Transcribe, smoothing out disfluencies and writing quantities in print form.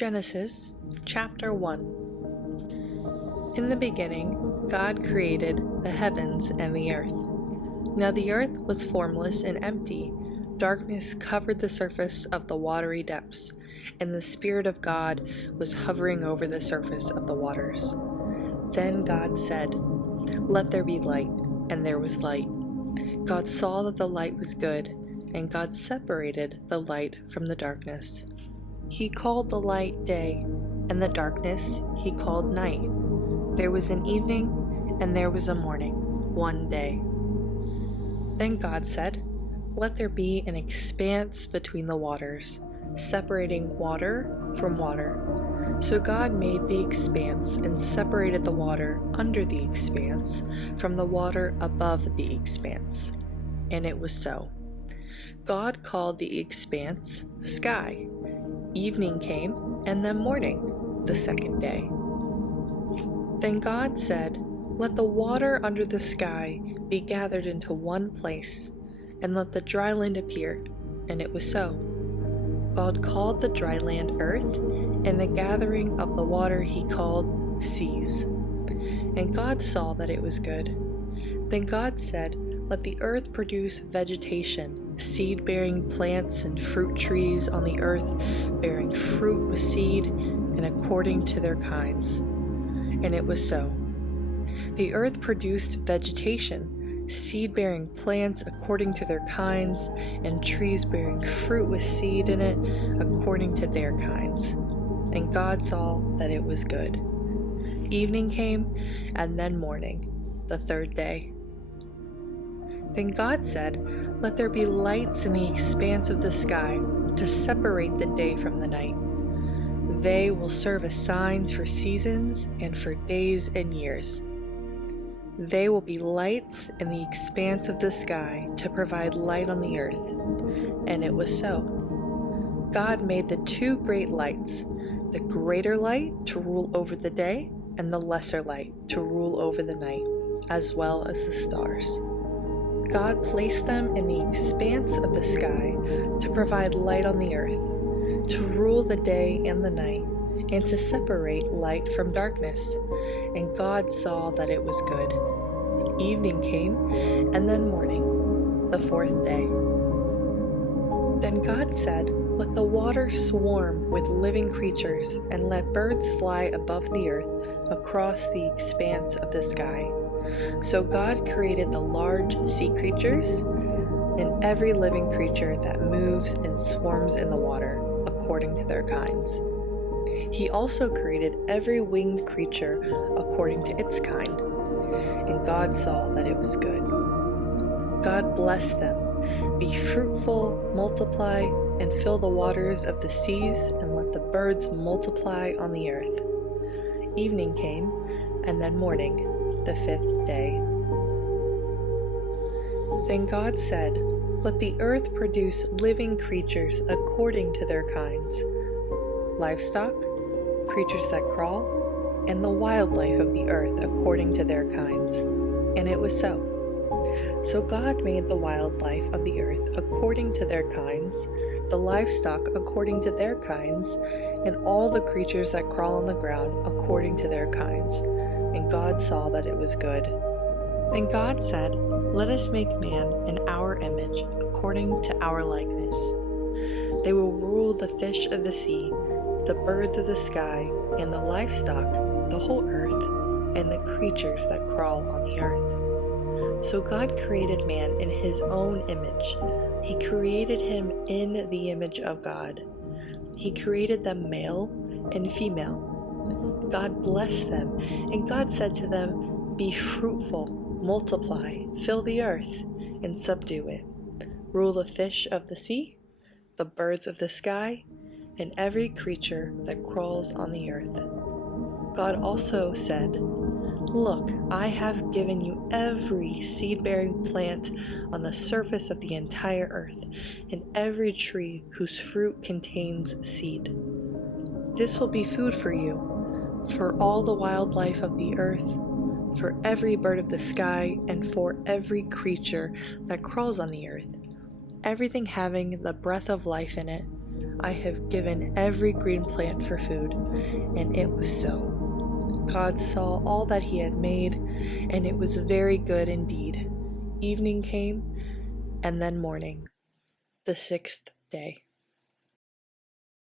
Genesis chapter 1. In the beginning, God created the heavens and the earth. Now the earth was formless and empty. Darkness covered the surface of the watery depths, and the Spirit of God was hovering over the surface of the waters. Then God said, "Let there be light," and there was light. God saw that the light was good, and God separated the light from the darkness. He called the light day, and the darkness he called night. There was an evening, and there was a morning, one day. Then God said, "Let there be an expanse between the waters, separating water from water." So God made the expanse and separated the water under the expanse from the water above the expanse. And it was so. God called the expanse sky. Evening came, and then morning, the second day. Then God said, "Let the water under the sky be gathered into one place, and let the dry land appear." And it was so. God called the dry land earth, and the gathering of the water he called seas. And God saw that it was good. Then God said, "Let the earth produce vegetation, seed-bearing plants and fruit trees on the earth, bearing fruit with seed, and according to their kinds." And it was so. The earth produced vegetation, seed-bearing plants according to their kinds, and trees bearing fruit with seed in it according to their kinds. And God saw that it was good. Evening came, and then morning, the third day. Then God said, "Let there be lights in the expanse of the sky to separate the day from the night. They will serve as signs for seasons and for days and years. They will be lights in the expanse of the sky to provide light on the earth." And it was so. God made the two great lights, the greater light to rule over the day, and the lesser light to rule over the night, as well as the stars. God placed them in the expanse of the sky to provide light on the earth, to rule the day and the night, and to separate light from darkness. And God saw that it was good. Evening came, and then morning, the fourth day. Then God said, "Let the water swarm with living creatures, and let birds fly above the earth across the expanse of the sky." So God created the large sea creatures and every living creature that moves and swarms in the water, according to their kinds. He also created every winged creature according to its kind. And God saw that it was good. God blessed them. "Be fruitful, multiply, and fill the waters of the seas, and let the birds multiply on the earth." Evening came, and then morning, the fifth day. Then God said, "Let the earth produce living creatures according to their kinds, livestock, creatures that crawl, and the wildlife of the earth according to their kinds." And it was so. So God made the wildlife of the earth according to their kinds, the livestock according to their kinds, and all the creatures that crawl on the ground according to their kinds. And God saw that it was good. Then God said, "Let us make man in our image, according to our likeness. They will rule the fish of the sea, the birds of the sky, and the livestock, the whole earth, and the creatures that crawl on the earth." So God created man in his own image. He created him in the image of God. He created them male and female. God blessed them, and God said to them, "Be fruitful, multiply, fill the earth, and subdue it. Rule the fish of the sea, the birds of the sky, and every creature that crawls on the earth." God also said, "Look, I have given you every seed-bearing plant on the surface of the entire earth, and every tree whose fruit contains seed. This will be food for you, for all the wildlife of the earth, for every bird of the sky, and for every creature that crawls on the earth, everything having the breath of life in it." I have given every green plant for food." And it was so. God saw all that he had made, and it was very good indeed. Evening came, and then morning, the 6th day.